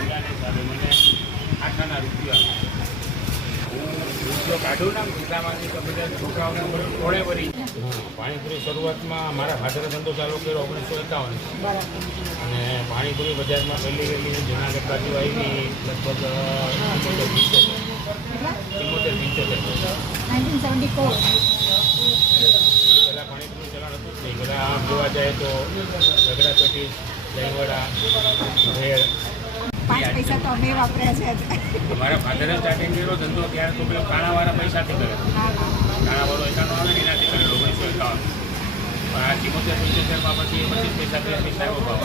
મહિલાને સાહેબે મને 8 આના રૂપિયા હું રૂપિયો કાઢું ને ખિસ્સામાંથી તો બધા છોકરાઓને બધું ટોળે ભરી. પાણીપુરી શરૂઆતમાં મારા ફાધરે ધંધો ચાલુ કર્યો 1951 અને પાણીપુરી બજારમાં પહેલી જુનાગઢ બાજુ આવી લગભગ 1974 પહેલાં પાણીપુરી ચલાણ હતું જ નહીં. પહેલાં આમ જોવા જાય તો રગડા પેટીસ, દહીંવડા, ભેળ. 5 પૈસા તો અમે વાપર્યા છે. મારા ફાધરે સ્ટાર્ટિંગ કર્યો ધંધો ત્યારે તો પેલો કાણાવાળા પૈસાથી કરે. કાણાવાળો એકાનો આવે ને એનાથી કરેલો 1951. આ 74-75 પછી 25 પૈસા 30 પૈસા એવો ભાવ.